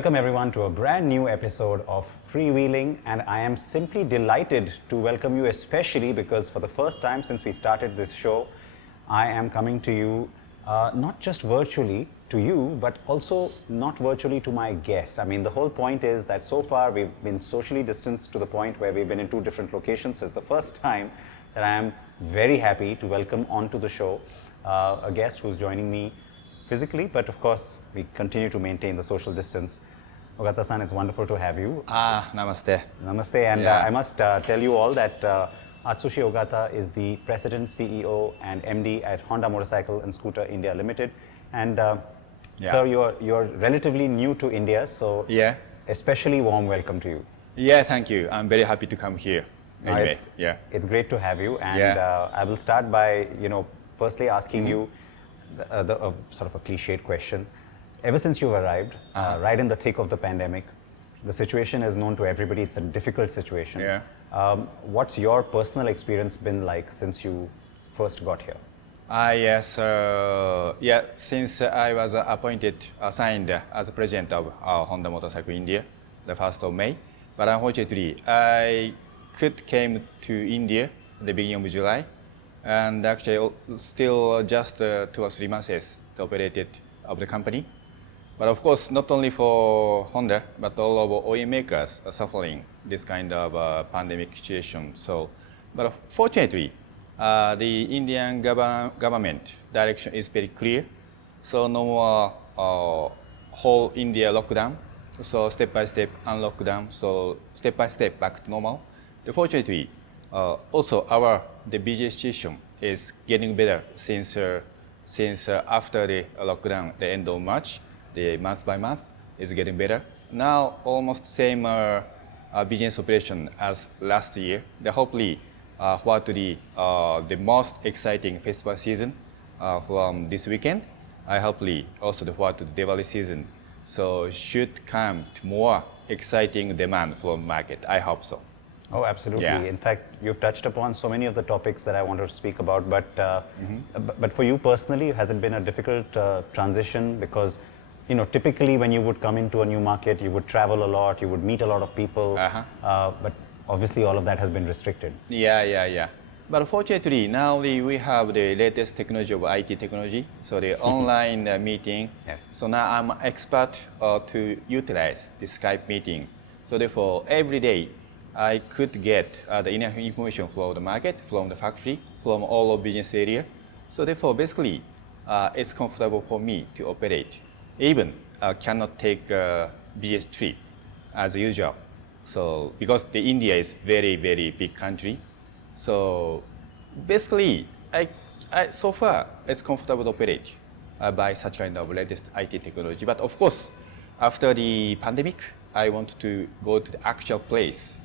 Welcome everyone to a brand new episode of Freewheeling, and I am simply delighted to welcome you, especially because for the first time since we started this show, I am coming to you not just virtually to you, but also not virtually to my guest. I mean, the whole point is that so far we've been socially distanced to the point where we've been in two different locations. It's the first time that I am very happy to welcome onto the show a guest who's joining me physically, but of course we continue to maintain the social distance. Ogata-san, it's wonderful to have you. Namaste. Namaste, and I must tell you all that Atsushi Ogata is the President, CEO and MD at Honda Motorcycle and Scooter India Limited. And sir, you're relatively new to India, so especially warm welcome to you. Yeah, thank you. I'm very happy to come here. Anyway, it's great to have you, and I will start by, firstly asking you the sort of a cliched question. Ever since you've arrived, right in the thick of the pandemic, the situation is known to everybody. It's a difficult situation. What's your personal experience been like since you first got here? Since I was assigned as president of Honda Motorcycle India, the 1st of May, but unfortunately, I came to India at the beginning of July, and actually still just 2 or 3 months operated of the company. But of course, not only for Honda, but all of OEM makers are suffering this kind of pandemic situation. But fortunately, the Indian government direction is very clear. So no more whole India lockdown. So step by step unlockdown. So step by step back to normal. Fortunately, also the business situation is getting better since after the lockdown, the end of March. The month by month is getting better. Now almost same business operation as last year. Hopefully, what the most exciting festival season from this weekend. Hopefully also the Diwali season. So should come to more exciting demand from market. I hope so. Oh, absolutely. In fact, you've touched upon so many of the topics that I wanted to speak about. But for you personally, has it been a difficult transition? Because typically when you would come into a new market, you would travel a lot, you would meet a lot of people, but obviously all of that has been restricted. But fortunately, now we have the latest technology of IT technology, so the online meeting. So now I'm expert to utilize the Skype meeting. So therefore, every day I could get the enough information from the market, from the factory, from all of business area. So therefore, basically, it's comfortable for me to operate. Even cannot take a business trip as usual. So because India is very, very big country. So basically, so far it's comfortable to operate by such kind of latest IT technology. But of course, after the pandemic, I want to go to the actual place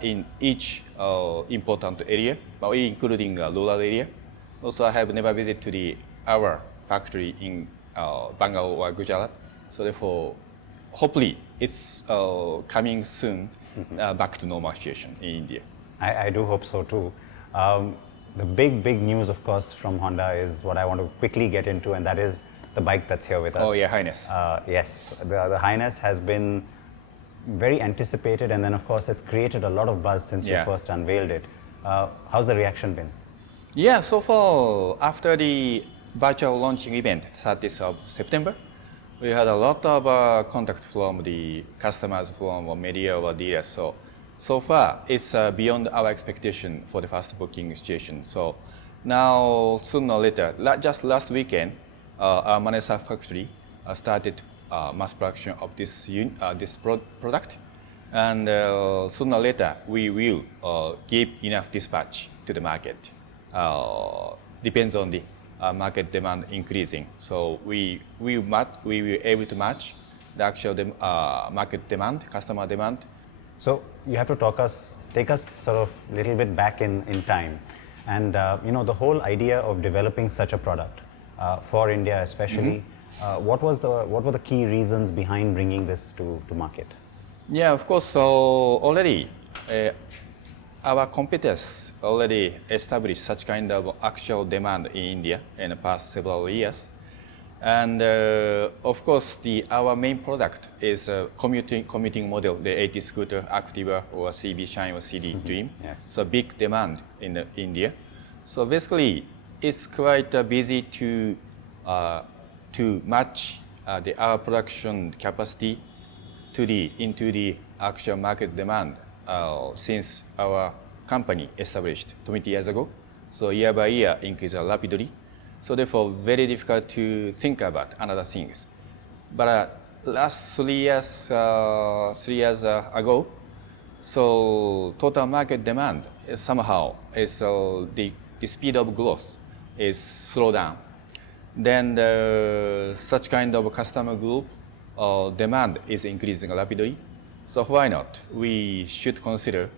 in each important area, including rural area. Also, I have never visited to our factory in Bangalore or Gujarat. So therefore, hopefully it's coming soon back to normal situation in India. I do hope so too. The big news, of course, from Honda is what I want to quickly get into, and that is the bike that's here with us. Oh yeah, Highness. Yes, the Highness has been very anticipated, and then of course it's created a lot of buzz since you first unveiled it. How's the reaction been? Yeah, so far after the virtual launching event, 30th of September, we had a lot of contact from the customers, from media or dealers. So far, it's beyond our expectation for the fast booking situation. So now, sooner or later, just last weekend, our Manesa factory started mass production of this product. And sooner or later, we will give enough dispatch to the market. Depends on the market demand increasing. So we were able to match the actual market demand, customer demand. So you have to take us sort of a little bit back in time. And the whole idea of developing such a product for India especially, what were the key reasons behind bringing this to market? Yeah, of course. So already our competitors already established such kind of actual demand in India in the past several years. And of course, our main product is a commuting model, the AT scooter, Activa, or CB Shine or CD Dream. Yes. So big demand in India. So basically, it's quite busy to match our production capacity into the actual market demand since our company established 20 years ago. So year by year increase rapidly. So therefore, very difficult to think about another things. But last 3 years ago, so total market demand is somehow the speed of growth is slowed down. Then such kind of customer group demand is increasing rapidly. So why not? We should consider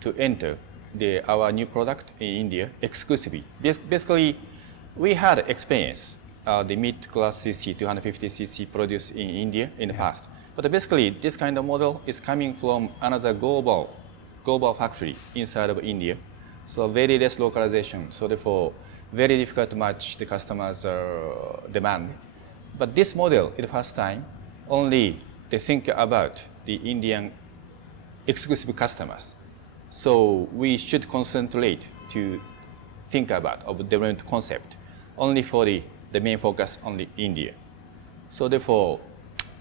to enter our new product in India exclusively. Basically, we had experience the mid-class CC 250cc produced in India in the past. But basically, this kind of model is coming from another global factory inside of India. So very less localization. So therefore, very difficult to match the customer's demand. But this model, is the first time, only they think about the Indian exclusive customers. So we should concentrate to think about of different concept, only for the main focus on the India. So therefore,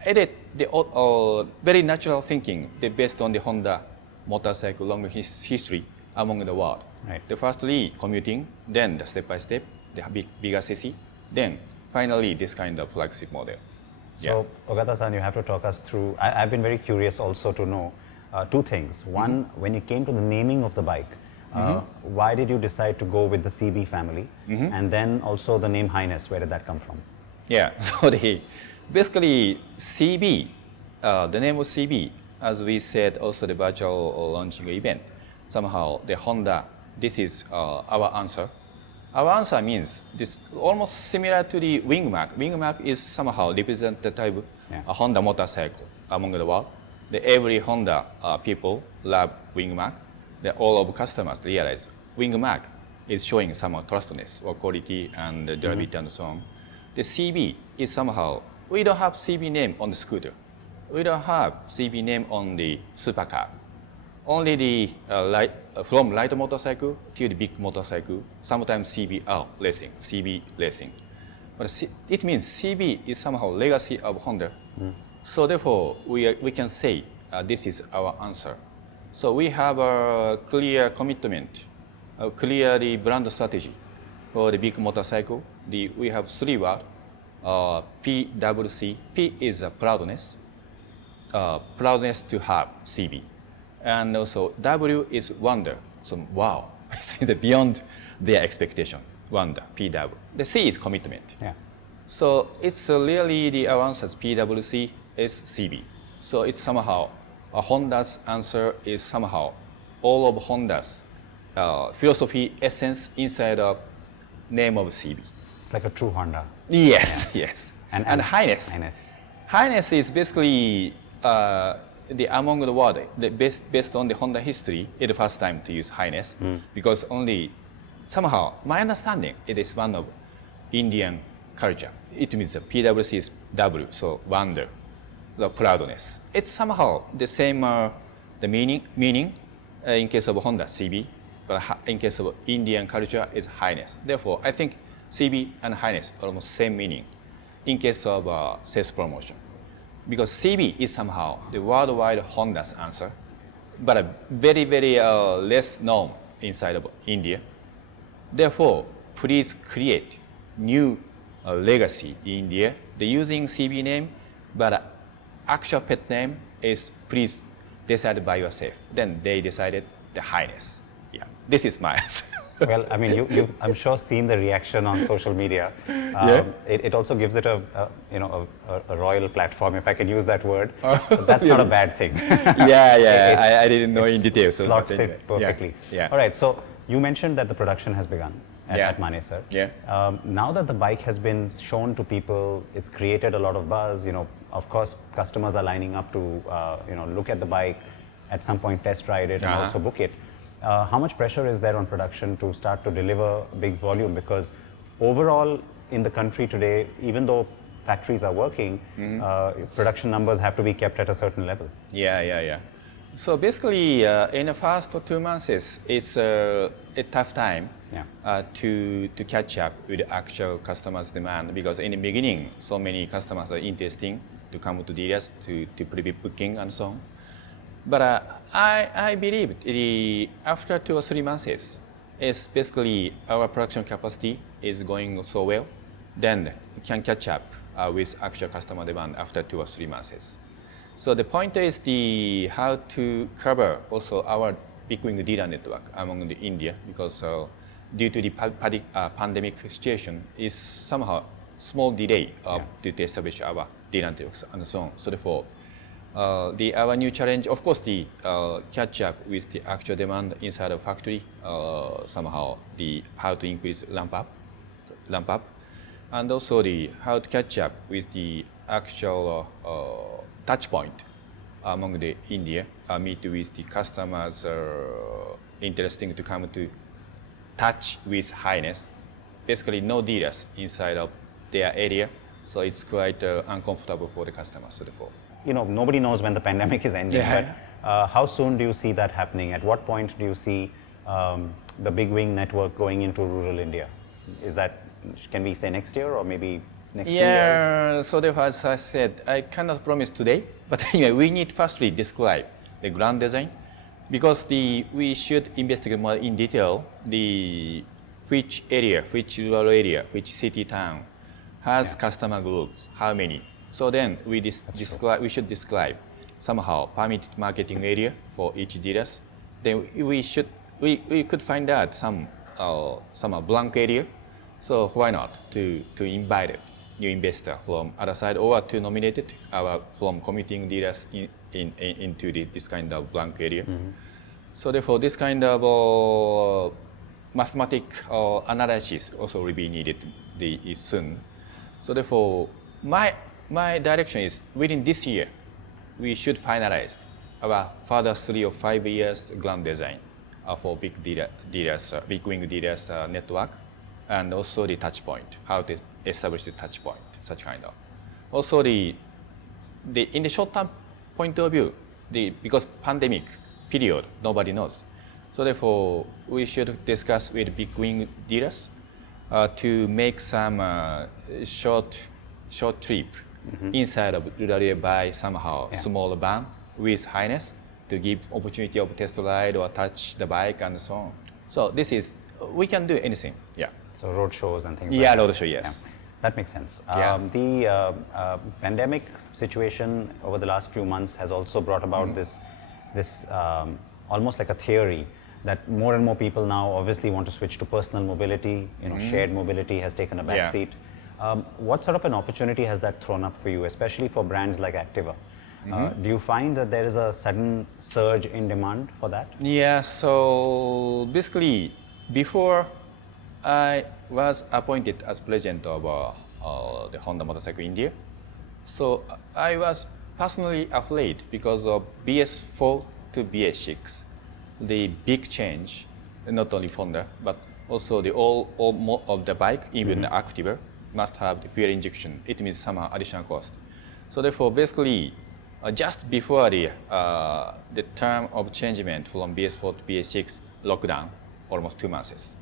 very natural thinking based on the Honda motorcycle long history among the world. Right. The firstly commuting, then the step by step, the bigger CC, then finally this kind of flagship model. So Ogata-san, you have to talk us through. I've been very curious also to know two things. One, when it came to the naming of the bike, why did you decide to go with the CB family? And then also the name Highness, where did that come from? Yeah, so basically CB, the name of CB, as we said also the virtual launching event, somehow the Honda, this is our answer. Our answer means this almost similar to the wing mark. Wing mark is somehow representative a Honda motorcycle among the world. Every Honda people love wing mark. All of customers realize wing mark is showing some trustness or quality and durability and so on. The CB is somehow, we don't have CB name on the scooter. We don't have CB name on the supercar. Only the from light motorcycle to the big motorcycle, sometimes CB racing. But it means CB is somehow legacy of Honda. So therefore, we can say this is our answer. So we have a clear commitment, a clear brand strategy for the big motorcycle. We have 3 words, PWC. P is proudness, proudness to have CB. And also W is wonder, so wow, it's beyond their expectation, wonder, PW. The C is commitment. Yeah. So it's really our answer is PWC is CB. So it's somehow, Honda's answer is somehow all of Honda's philosophy, essence inside of name of CB. It's like a true Honda. Yes, yes. And Highness. Highness is basically among the world, based on the Honda history, it's the first time to use Highness because only somehow, my understanding, it is one of Indian culture. It means the PWC is W, so wonder, the proudness. It's somehow the same the meaning in case of Honda CB, but in case of Indian culture is Highness. Therefore, I think CB and Highness are almost same meaning in case of sales promotion. Because CB is somehow the worldwide Honda's answer, but very, very less known inside of India. Therefore, please create new legacy in India. They're using CB name, but actual pet name is please decide by yourself. Then they decided the Highness. Yeah, this is my answer. Well, I mean, you've, I'm sure, seen the reaction on social media. It also gives it a royal platform, if I can use that word. So that's not a bad thing. I didn't know in detail. So slots it perfectly. Yeah. All right, so you mentioned that the production has begun at Manesar. Now that the bike has been shown to people, it's created a lot of buzz. Of course, customers are lining up to look at the bike, at some point test ride it, and also book it. How much pressure is there on production to start to deliver big volume? Because overall in the country today, even though factories are working, production numbers have to be kept at a certain level. Yeah. So basically, in the first 2 months, it's a tough time to catch up with the actual customers' demand, because in the beginning, so many customers are interested to come to dealers to pre-book booking and so on. But I believe after 2 or 3 months, it's basically our production capacity is going so well, then we can catch up with actual customer demand after 2 or 3 months. So the point is how to cover also our big wing dealer network among the India, because due to the pandemic situation, is somehow small delay to establish our dealer networks and so on. So therefore, our new challenge, of course, the catch up with the actual demand inside the factory, somehow how to increase ramp up, and also how to catch up with the actual touch point among the India, meet with the customers interesting to come to touch with highness. Basically, no dealers inside of their area, so it's quite uncomfortable for the customers. So therefore, nobody knows when the pandemic is ending, but how soon do you see that happening? At what point do you see the big wing network going into rural India? Can we say next year or maybe next 2 years? Yeah, so therefore, as I said, I cannot promise today, but anyway, we need firstly describe the ground design, because we should investigate more in detail which area, which rural area, which city town has customer groups, how many. So then we should describe somehow permitted marketing area for each dealers. Then we could find out some blank area. So why not to invite new investor from other side, or to nominate it from committing dealers into this kind of blank area. So therefore, this kind of mathematical analysis also will be needed soon. So therefore, my direction is within this year, we should finalize our further 3 or 5 years ground design for big wing dealers network, and also the touch point, how to establish the touch point, such kind of. Also in the short term point of view, because pandemic period, nobody knows. So therefore, we should discuss with big wing dealers to make some short trip inside of rural area by somehow small van with highness to give opportunity of test ride or touch the bike and so on. So we can do anything. So road shows and things like that. Yeah, road show, yes. That makes sense. The pandemic situation over the last few months has also brought about this almost like a theory that more and more people now obviously want to switch to personal mobility. Shared mobility has taken a back seat. What sort of an opportunity has that thrown up for you, especially for brands like Activa? Do you find that there is a sudden surge in demand for that? Yeah, so basically, before I was appointed as president of the Honda Motorcycle India, so I was personally afraid because of BS4 to BS6, the big change, not only Honda, but also all of the bike, even the Activa, must have the fuel injection. It means some additional cost. So therefore, basically, just before the term of changement from BS4 to BS6 lockdown, almost 2 months.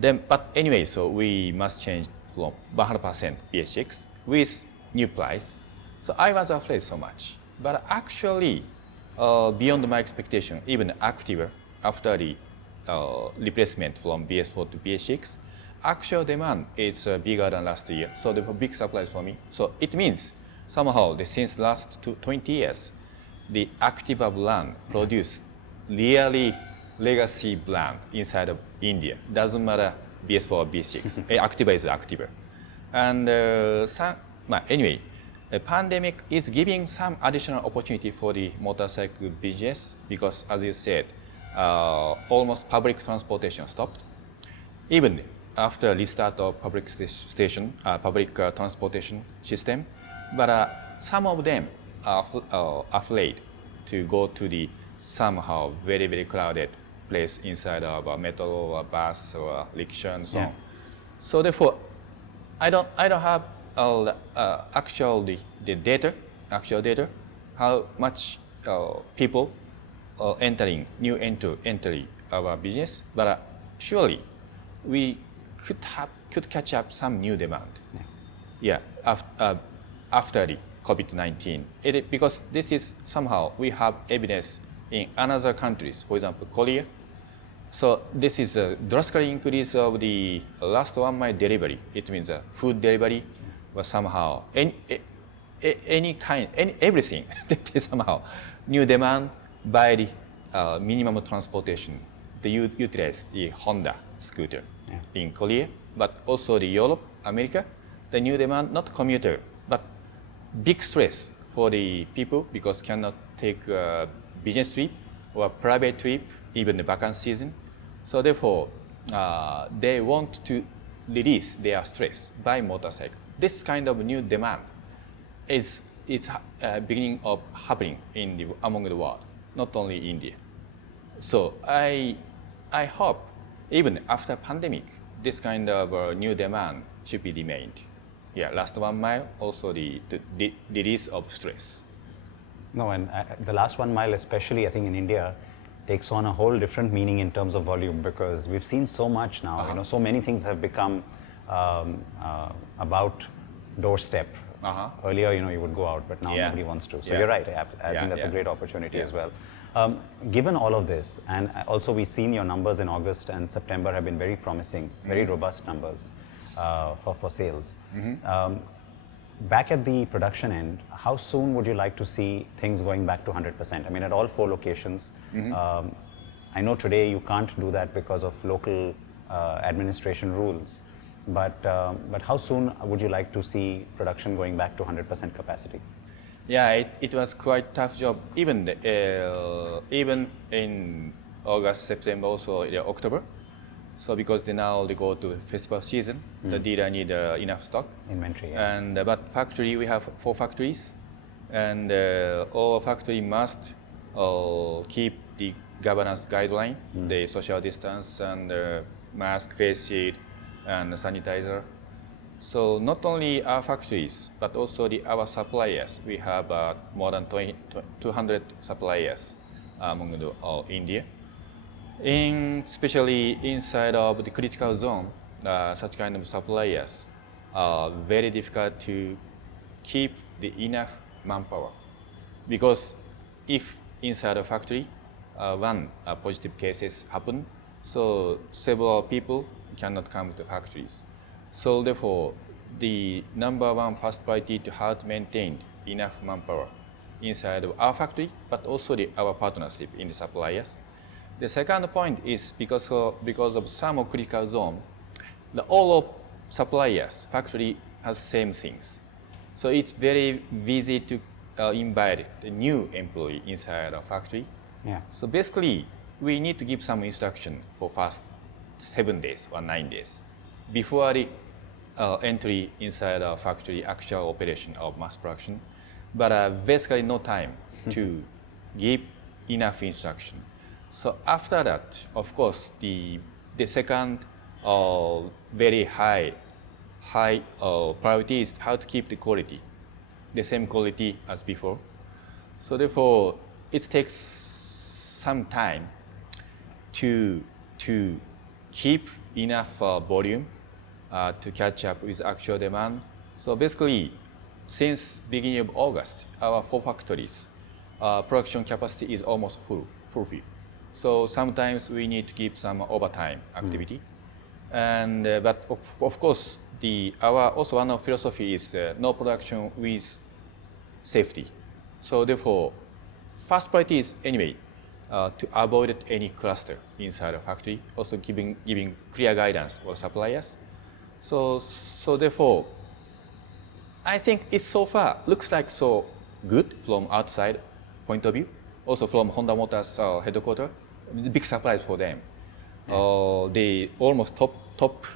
But anyway, so we must change from 100% BS6 with new price. So I was afraid so much. But actually, beyond my expectation, even Activa, after the replacement from BS4 to BS6, actual demand is bigger than last year. So there were big surprise for me. So it means somehow since last 20 years, the Activa brand produced really legacy brand inside of India. Doesn't matter BS4 or BS6. Activa is Activa. And anyway, the pandemic is giving some additional opportunity for the motorcycle business because, as you said, almost public transportation stopped. Even after restart of public transportation system, but some of them are afraid to go to the somehow very, very crowded place inside of a metro or a bus or a rickshaw and so on. So therefore, I don't have actually the data, actual data, how much people entering new entry our business, but surely we could catch up some new demand. Yeah, after the COVID-19, because this is somehow we have evidence in other countries, for example, Korea. So this is a drastic increase of the last 1 mile delivery. It means food delivery was somehow any kind, everything that is somehow new demand by the minimum transportation. They utilize the Honda scooter in Korea, but also the Europe, America. The new demand, not commuter, but big stress for the people because cannot take a business trip or private trip, even the vacation season. So therefore, they want to release their stress by motorcycle. This kind of new demand is beginning of happening among the world, not only India. So I hope even after pandemic, this kind of new demand should be remained. Yeah, last 1 mile, also the release of stress. No, and the last 1 mile, especially I think in India, takes on a whole different meaning in terms of volume because we've seen so much now. You know, so many things have become about doorstep. Earlier, you know, you would go out, but now nobody wants to. So you're right. I think that's a great opportunity as well. Given all of this, and also we've seen your numbers in August and September have been very promising, very robust numbers for sales. Back at the production end, how soon would you like to see things going back to 100%? I mean, at all 4 locations. I know today you can't do that because of local administration rules, but how soon would you like to see production going back to 100% capacity? Yeah, it was quite tough job. Even in August, September, also October. So because now they go to festival season, the dealer need enough stock. Inventory. And but factory, we have 4 factories, and all factory must keep the governance guideline, the social distance and mask, face shield, and sanitizer. So not only our factories, but also our suppliers. We have more than 200 suppliers among India. Especially inside of the critical zone, such kind of suppliers are very difficult to keep the enough manpower. Because if inside a factory, one positive cases happen, so several people cannot come to factories. So therefore, the number 1 first priority to how to maintain enough manpower inside of our factory, but also our partnership in the suppliers. The second point is because of some critical zone, all of suppliers, factory has same things. So it's very easy to invite the new employee inside our factory. Yeah. So basically, we need to give some instruction for first 7 days or 9 days before the entry inside our factory, actual operation of mass production. But basically no time to give enough instruction. So after that, of course, the second very high priority is how to keep the quality, the same quality as before. So therefore, it takes some time to keep enough volume to catch up with actual demand. So basically, since beginning of August, our 4 factories production capacity is almost fulfilled. So sometimes we need to keep some overtime activity, and but of course our also one of philosophy is no production with safety. So therefore, first priority is anyway to avoid any cluster inside the factory. Also giving clear guidance for suppliers. So therefore, I think it so far looks like so good from outside point of view. Also from Honda Motors headquarters, big surprise for them. The almost top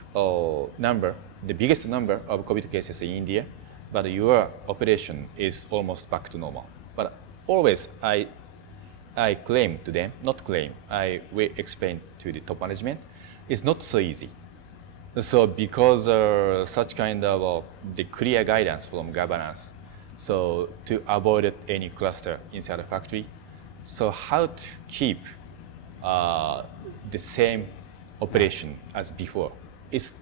number, the biggest number of COVID cases in India, but your operation is almost back to normal. But always I claim to them, not claim, I will explain to the top management, it's not so easy. So because such kind of the clear guidance from governance, so to avoid any cluster inside the factory, so how to keep the same operation as before it's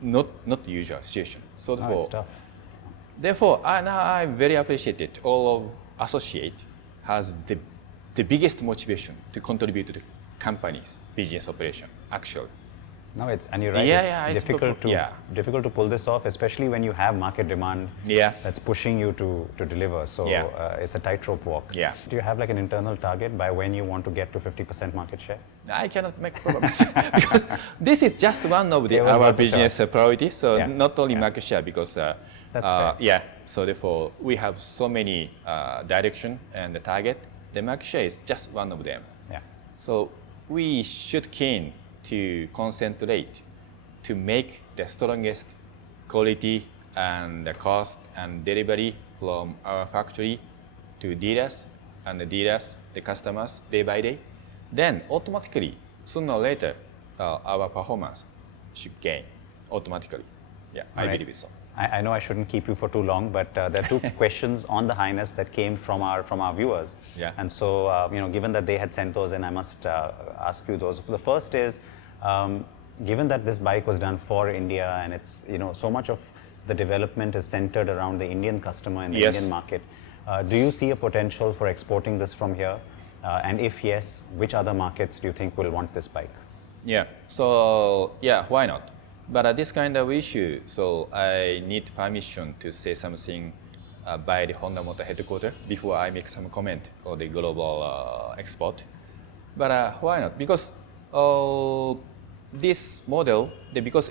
not the usual situation. So It's tough. therefore I very appreciated all of associate has the biggest motivation to contribute to the company's business operation actually. No, and you're right. It's difficult to pull this off, especially when you have market demand that's pushing you to deliver. So it's a tightrope walk. Yeah. Do you have like an internal target by when you want to get to 50% market share? I cannot make promises because this is just one of our business priorities. So not only market share because that's fair. So therefore we have so many direction and the target. The market share is just one of them. Yeah. So we should keen to concentrate to make the strongest quality and the cost and delivery from our factory to dealers and the customers day by day. Then automatically, sooner or later, our performance should gain automatically. Yeah, I believe so. I know I shouldn't keep you for too long, but there are two questions on the Highness that came from our viewers. Yeah. And so, given that they had sent those in, I must ask you those. The first is, given that this bike was done for India and it's, so much of the development is centered around the Indian customer and the Indian market, do you see a potential for exporting this from here? And if yes, which other markets do you think will want this bike? Yeah, so why not? But this kind of issue, so I need permission to say something by the Honda Motor headquarters before I make some comment on the global export. But why not? Because this model, because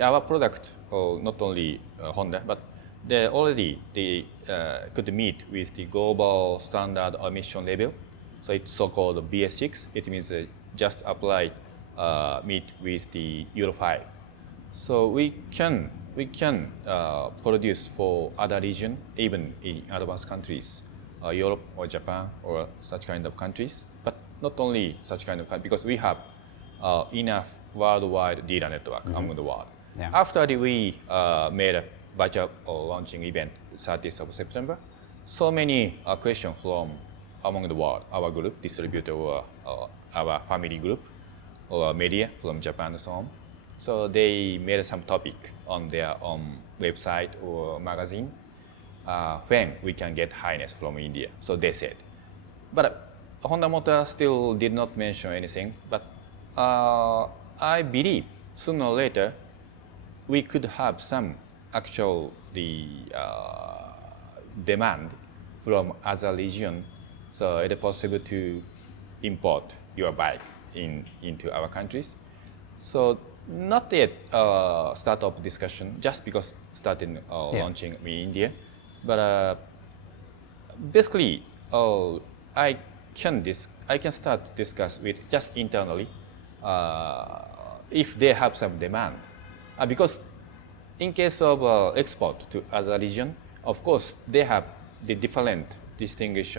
our product, not only Honda, but they could meet with the global standard emission level. So it's so-called BS6. It means just apply meet with the Euro 5. So we can produce for other region, even in advanced countries, Europe or Japan or such kind of countries. But not only such kind of countries, because we have enough worldwide dealer network among the world. Yeah. After we made a virtual launching event 30th of September, so many questions from among the world, our group, distributor or our family group or media from Japan and so on. So they made some topic on their website or magazine when we can get Highness from India. So they said. But Honda Motor still did not mention anything. But I believe sooner or later we could have some actual demand from other region. So it is possible to import your bike into our countries. So not yet start up discussion just because starting launching in India, but basically I can start to discuss with just internally if they have some demand, because in case of export to other region, of course they have the different distinguished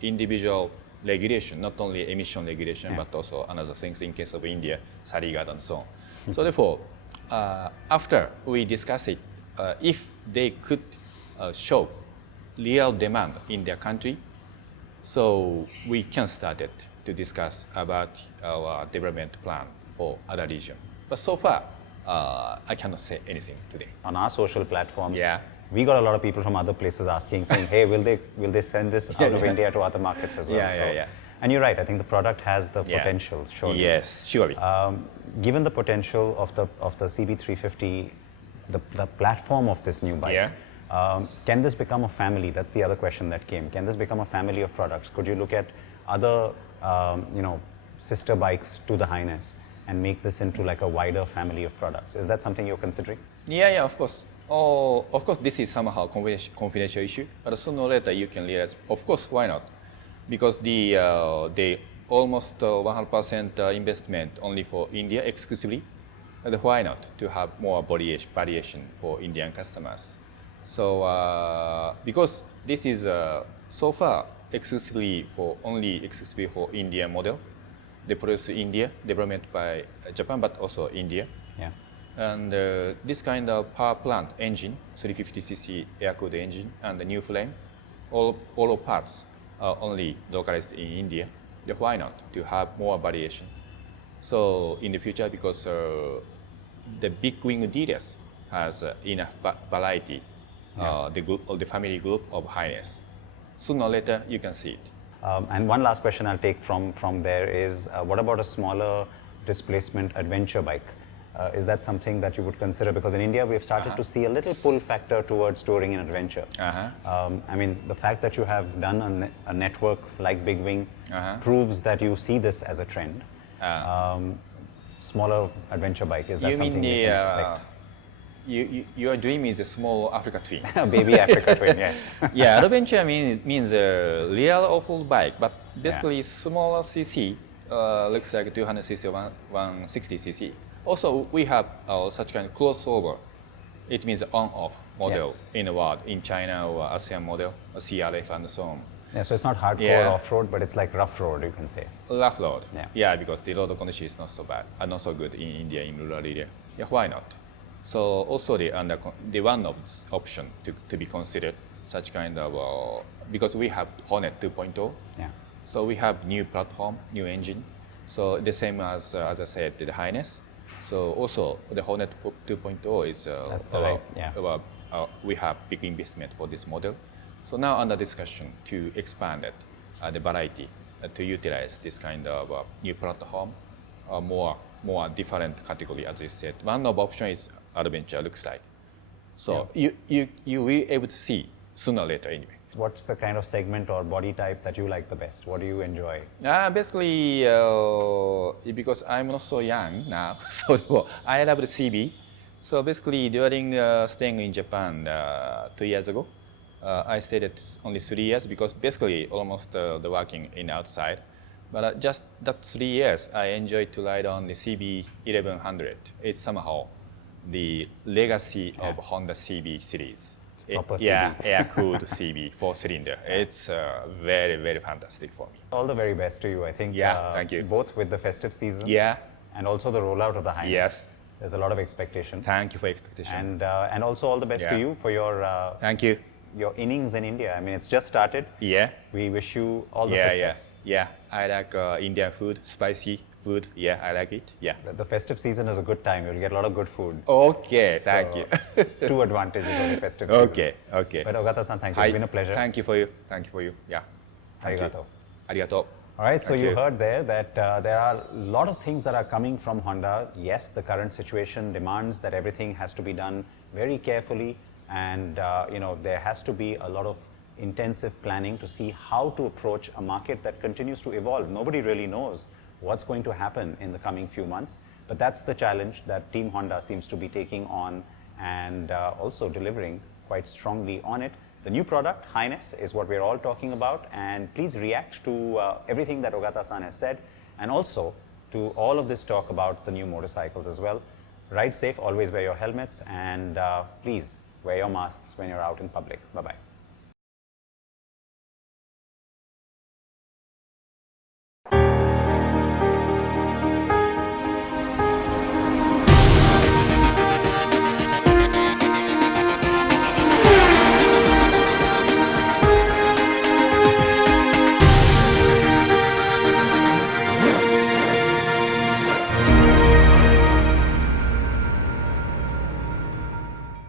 individual regulation, not only emission regulation, but also another things in case of India, Sarigad and so on. So therefore, after we discuss it, if they could show real demand in their country, so we can start it to discuss about our development plan for other region. But so far, I cannot say anything today. On our social platforms, we got a lot of people from other places saying, hey, will they send this out of India to other markets as well? And you're right. I think the product has the potential. Surely. Yes, surely. Given the potential of the CB350, the platform of this new bike, can this become a family? That's the other question that came. Can this become a family of products? Could you look at other, sister bikes to the Highness and make this into like a wider family of products? Is that something you're considering? Yeah, of course. Of course, this is somehow confidential issue, but sooner or later you can realize, of course, why not? Because the almost 100% investment only for India exclusively, and why not to have more variation for Indian customers? So because this is so far exclusively for Indian model, they produce India, development by Japan, but also India. Yeah. And this kind of power plant engine, 350cc air-cooled engine, and the new frame, all parts are only localized in India. Then why not to have more variation? So in the future, because the big wing dealers has enough variety, the family group of Highness. Sooner or later, you can see it. And one last question I'll take from there is, what about a smaller displacement adventure bike? Is that something that you would consider? Because in India, we've started to see a little pull factor towards touring and adventure. I mean, the fact that you have done a network like Big Wing proves that you see this as a trend. Smaller adventure bike, is that You something mean you can expect? Your dream is a small Africa twin. Baby Africa twin, yes. Yeah, adventure means a real off-road bike, but basically smaller cc, looks like 200cc or 160cc. Also, we have such kind of crossover. It means on-off model in the world, in China or ASEAN model, a CRF and so on. Yeah, so it's not hardcore off-road, but it's like rough road, you can say. Rough road. Yeah. Because the road condition is not so bad, not so good in India, in rural area. Yeah, why not? So also the one of option to be considered, such kind of, because we have Hornet 2.0. Yeah. So we have new platform, new engine. So the same as I said, the Highness. So also the Hornet 2.0 is, that's the right, yeah. We have big investment for this model. So now under discussion to expand it, the variety, to utilize this kind of new platform, more different category, as I said. One of option is adventure, looks like. So you will be able to see sooner or later anyway. What's the kind of segment or body type that you like the best? What do you enjoy? Basically, because I'm not so young now, so I love the CB. So basically, during staying in Japan 2 years ago, I stayed at only 3 years because basically almost the working in outside. But just that 3 years, I enjoyed to ride on the CB 1100. It's somehow the legacy of Honda CB series. Proper Yeah, CB. air-cooled CB 4-cylinder. It's very, very fantastic for me. All the very best to you, I think. Yeah, thank you. Both with the festive season and also the rollout of the Highness. Yes. There's a lot of expectation. Thank you for expectation. And also all the best to you for your Thank you. your innings in India. I mean, it's just started. Yeah. We wish you all the success. Yeah. I like Indian food, spicy food. Yeah, I like it. Yeah. The festive season is a good time. You'll get a lot of good food. Okay, thank you. Two advantages of the festive season. Okay. But Ogata-san, thank you. It's been a pleasure. Thank you for you. Yeah. Thank you. Arigato. Arigato. All right, so Thank you you. heard there that there are a lot of things that are coming from Honda. Yes, the current situation demands that everything has to be done very carefully, and there has to be a lot of intensive planning to see how to approach a market that continues to evolve. Nobody really knows what's going to happen in the coming few months, but that's the challenge that Team Honda seems to be taking on and also delivering quite strongly on it. The new product, Highness, is what we're all talking about, and please react to everything that Ogata-san has said, and also to all of this talk about the new motorcycles as well. Ride safe, always wear your helmets, and please wear your masks when you're out in public. Bye-bye.